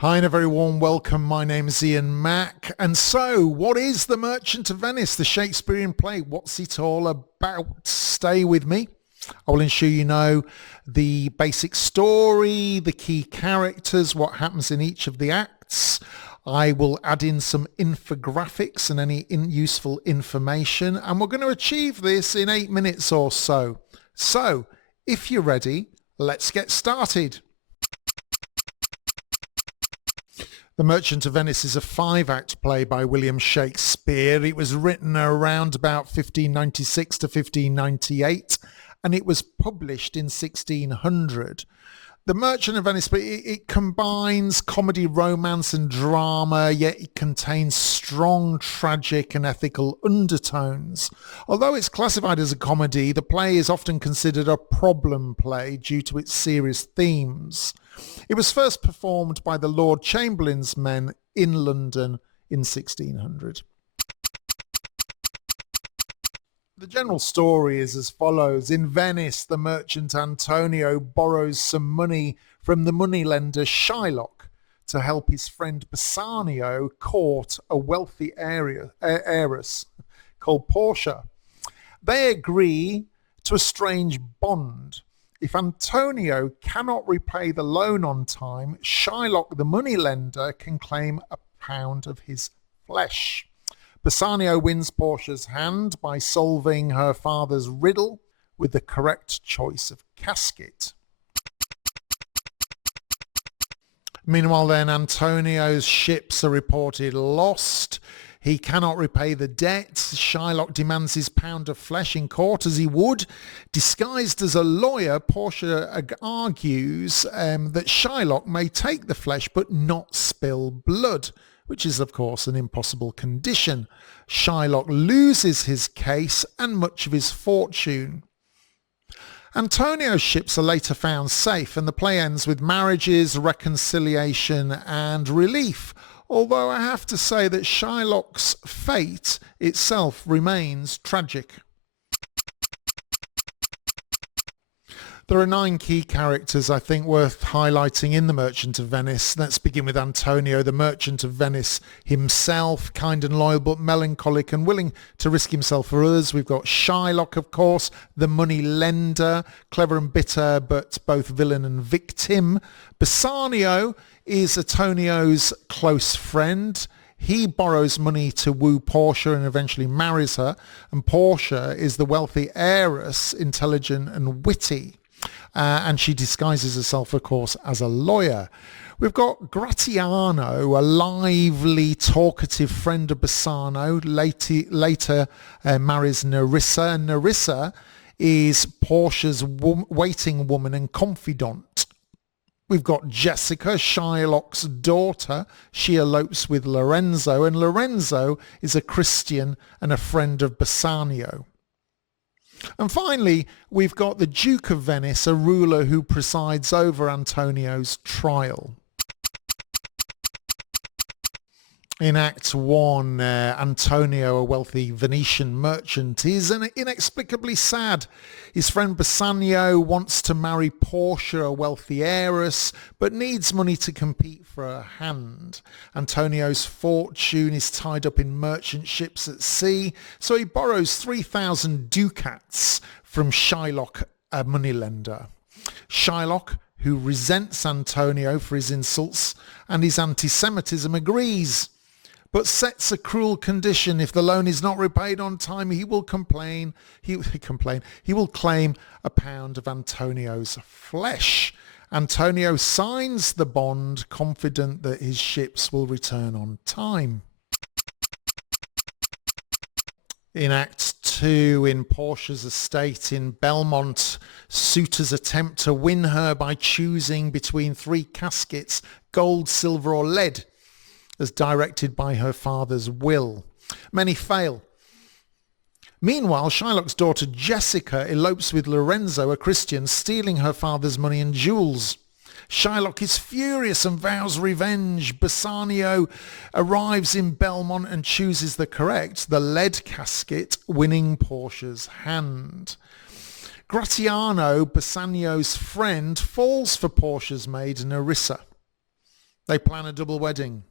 Hi and a very warm welcome. My name is Ian Mack. And so, what is The Merchant of Venice, the Shakespearean play? What's it all about? Stay with me. I will ensure you know the basic story, the key characters, what happens in each of the acts. I will add in some infographics and any useful information, and we're going to achieve this in 8 minutes or so. So, if you're ready, let's get started. The Merchant of Venice is a 5-act play by William Shakespeare. It was written around about 1596 to 1598, and it was published in 1600. The Merchant of Venice, it combines comedy, romance and drama, yet it contains strong tragic and ethical undertones. Although it's classified as a comedy, the play is often considered a problem play due to its serious themes. It was first performed by the Lord Chamberlain's men in London in 1600. The general story is as follows. In Venice, the merchant Antonio borrows some money from the moneylender Shylock to help his friend Bassanio court a wealthy heiress called Portia. They agree to a strange bond. If Antonio cannot repay the loan on time, Shylock, the moneylender, can claim a pound of his flesh. Bassanio wins Portia's hand by solving her father's riddle with the correct choice of casket. Meanwhile then, Antonio's ships are reported lost. He cannot repay the debt. Shylock demands his pound of flesh in court as he would. Disguised as a lawyer, Portia argues that Shylock may take the flesh but not spill blood, which is of course an impossible condition. Shylock loses his case and much of his fortune. Antonio's ships are later found safe, and the play ends with marriages, reconciliation and relief. Although I have to say that Shylock's fate itself remains tragic. There are 9 key characters I think worth highlighting in The Merchant of Venice. Let's begin with Antonio, the Merchant of Venice himself, kind and loyal but melancholic and willing to risk himself for others. We've got Shylock, of course, the money lender, clever and bitter but both villain and victim. Bassanio is Antonio's close friend. He borrows money to woo Portia and eventually marries her. And Portia is the wealthy heiress, intelligent and witty. And she disguises herself, of course, as a lawyer. We've got Gratiano, a lively, talkative friend of Bassanio, later marries Nerissa. And Nerissa is Portia's waiting woman and confidant. We've got Jessica, Shylock's daughter. She elopes with Lorenzo, and Lorenzo is a Christian and a friend of Bassanio. And finally, we've got the Duke of Venice, a ruler who presides over Antonio's trial. In Act 1, Antonio, a wealthy Venetian merchant, is inexplicably sad. His friend Bassanio wants to marry Portia, a wealthy heiress, but needs money to compete for her hand. Antonio's fortune is tied up in merchant ships at sea, so he borrows 3,000 ducats from Shylock, a moneylender. Shylock, who resents Antonio for his insults and his anti-Semitism, agrees, but sets a cruel condition. If the loan is not repaid on time, he will claim a pound of Antonio's flesh. Antonio signs the bond, confident that his ships will return on time. In Act 2, in Portia's estate in Belmont, suitors attempt to win her by choosing between 3 caskets, gold, silver or lead, as directed by her father's will. Many fail. Meanwhile, Shylock's daughter Jessica elopes with Lorenzo, a Christian, stealing her father's money and jewels. Shylock is furious and vows revenge. Bassanio arrives in Belmont and chooses the lead casket, winning Portia's hand. Gratiano, Bassanio's friend, falls for Portia's maid Nerissa. They plan a double wedding.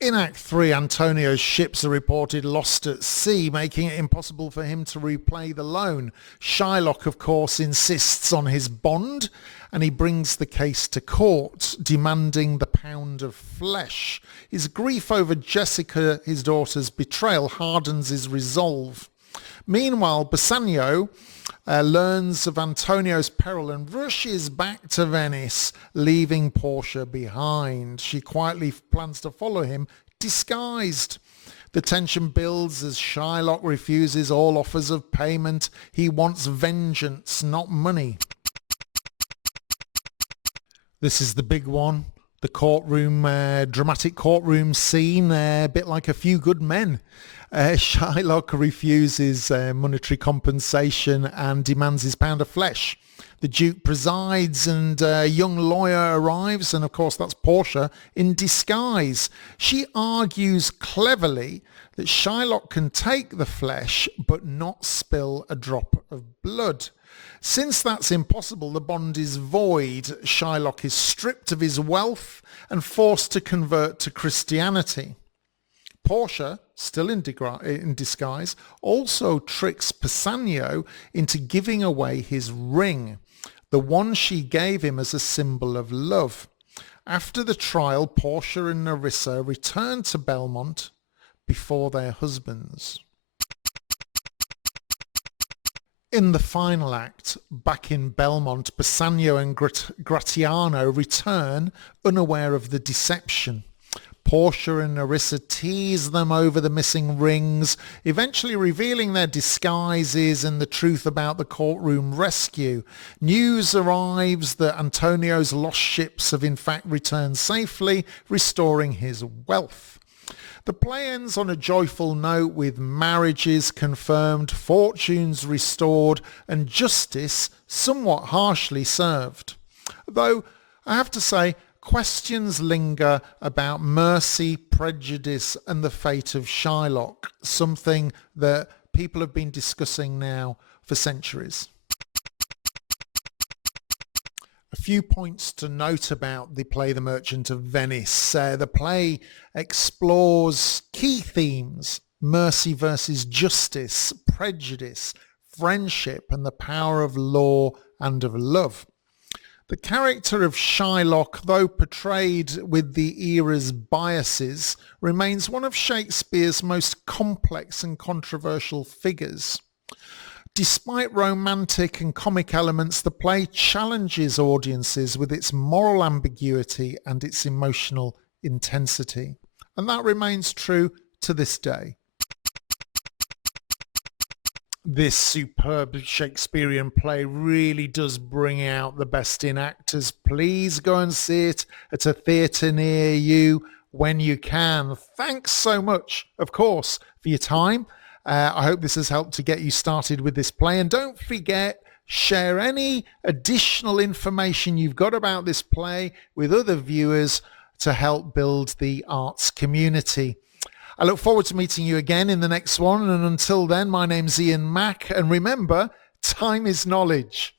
In Act 3, Antonio's ships are reported lost at sea, making it impossible for him to repay the loan. Shylock, of course, insists on his bond, and he brings the case to court, demanding the pound of flesh. His grief over Jessica, his daughter's betrayal, hardens his resolve. Meanwhile, Bassanio learns of Antonio's peril and rushes back to Venice, leaving Portia behind. She quietly plans to follow him, disguised. The tension builds as Shylock refuses all offers of payment. He wants vengeance, not money. This is the big one. The courtroom, dramatic courtroom scene, a bit like A Few Good Men. Shylock refuses monetary compensation and demands his pound of flesh. The Duke presides and a young lawyer arrives, and of course that's Portia in disguise. She argues cleverly that Shylock can take the flesh but not spill a drop of blood. Since that's impossible, the bond is void. Shylock is stripped of his wealth and forced to convert to Christianity. Portia, still in disguise, also tricks Bassanio into giving away his ring, the one she gave him as a symbol of love. After the trial, Portia and Nerissa return to Belmont before their husbands. In the final act, back in Belmont, Bassanio and Gratiano return, unaware of the deception. Portia and Nerissa tease them over the missing rings, eventually revealing their disguises and the truth about the courtroom rescue. News arrives that Antonio's lost ships have in fact returned safely, restoring his wealth. The play ends on a joyful note with marriages confirmed, fortunes restored, and justice somewhat harshly served. Though, I have to say, questions linger about mercy, prejudice, and the fate of Shylock, something that people have been discussing now for centuries. A few points to note about the play The Merchant of Venice. The play explores key themes: mercy versus justice, prejudice, friendship, and the power of law and of love. The character of Shylock, though portrayed with the era's biases, remains one of Shakespeare's most complex and controversial figures. Despite romantic and comic elements, the play challenges audiences with its moral ambiguity and its emotional intensity. And that remains true to this day. This superb Shakespearean play really does bring out the best in actors. Please go and see it at a theatre near you when you can. Thanks so much, of course, for your time. I hope this has helped to get you started with this play. And don't forget, share any additional information you've got about this play with other viewers to help build the arts community. I look forward to meeting you again in the next one. And until then, my name's Ian Mack. And remember, time is knowledge.